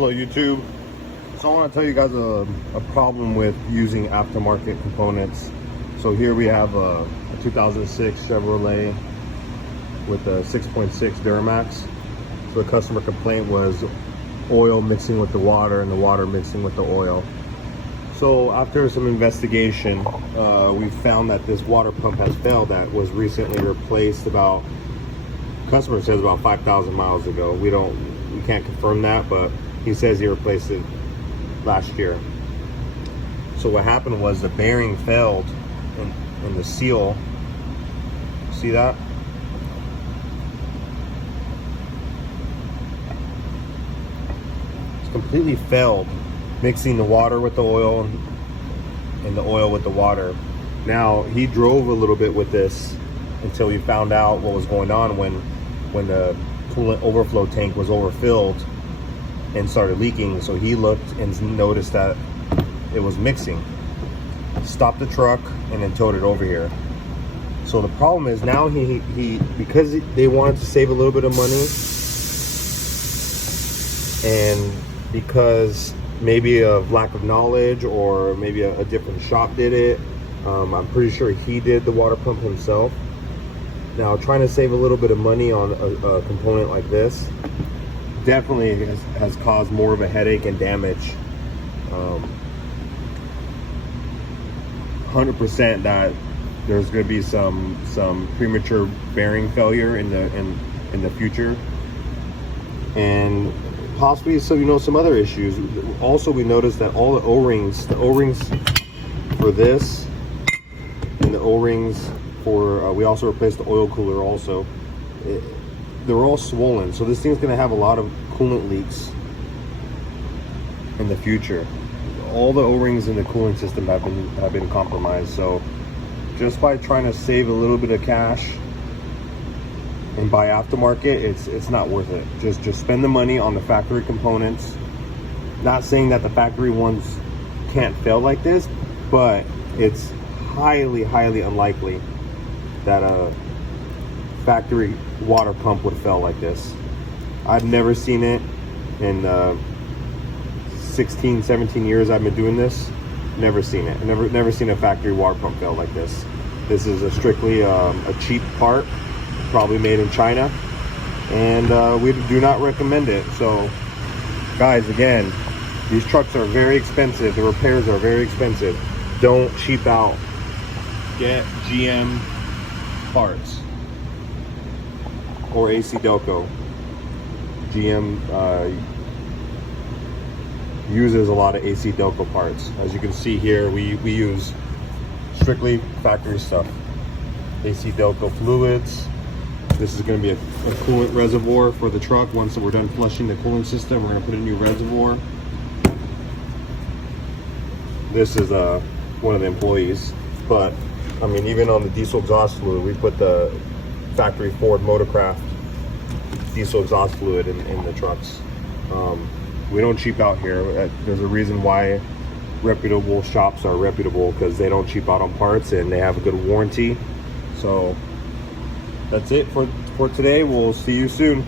Hello YouTube. So I want to tell you guys a problem with using aftermarket components. So here we have a 2006 Chevrolet with a 6.6 Duramax. So the customer complaint was oil mixing with the water and the water mixing with the oil. So after some investigation, we found that this water pump has failed. That was recently replaced about, customer says about 5,000 miles ago. We can't confirm that, but he says he replaced it last year. So what happened was the bearing failed in the seal. See that? It's completely failed, mixing the water with the oil and the oil with the water. Now he drove a little bit with this until he found out what was going on when the coolant overflow tank was overfilled and started leaking. So he looked and noticed that it was mixing. Stopped the truck and then towed it over here. So the problem is now he because they wanted to save a little bit of money, and because maybe of lack of knowledge or maybe a different shop did it, I'm pretty sure he did the water pump himself. Now trying to save a little bit of money on a component like this definitely has caused more of a headache and damage. 100% that there's going to be some premature bearing failure in the future, and possibly some other issues. Also, we noticed that all the O-rings for this and the O-rings for we also replaced the oil cooler also, they're all swollen. So this thing's going to have a lot of coolant leaks in the future. All the O-rings in the cooling system have been compromised. So just by trying to save a little bit of cash and buy aftermarket, it's not worth it. Just spend the money on the factory components. Not saying that the factory ones can't fail like this, but it's highly unlikely that a factory water pump would fail like this. I've never seen it in 16-17 years I've been doing this. Never seen it. Never seen a factory water pump fail like this. This is a strictly a cheap part, probably made in China, and we do not recommend it. So guys, again, these trucks are very expensive. The repairs are very expensive. Don't cheap out. Get GM parts or AC Delco. GM uses a lot of AC Delco parts. As you can see here, we use strictly factory stuff. AC Delco fluids. This is going to be a coolant reservoir for the truck. Once we're done flushing the cooling system, we're going to put a new reservoir. This is one of the employees, but I mean, even on the diesel exhaust fluid, we put the factory Ford Motorcraft diesel exhaust fluid in the trucks. We don't cheap out here. There's a reason why reputable shops are reputable, because they don't cheap out on parts and they have a good warranty. So that's it for today. We'll see you soon.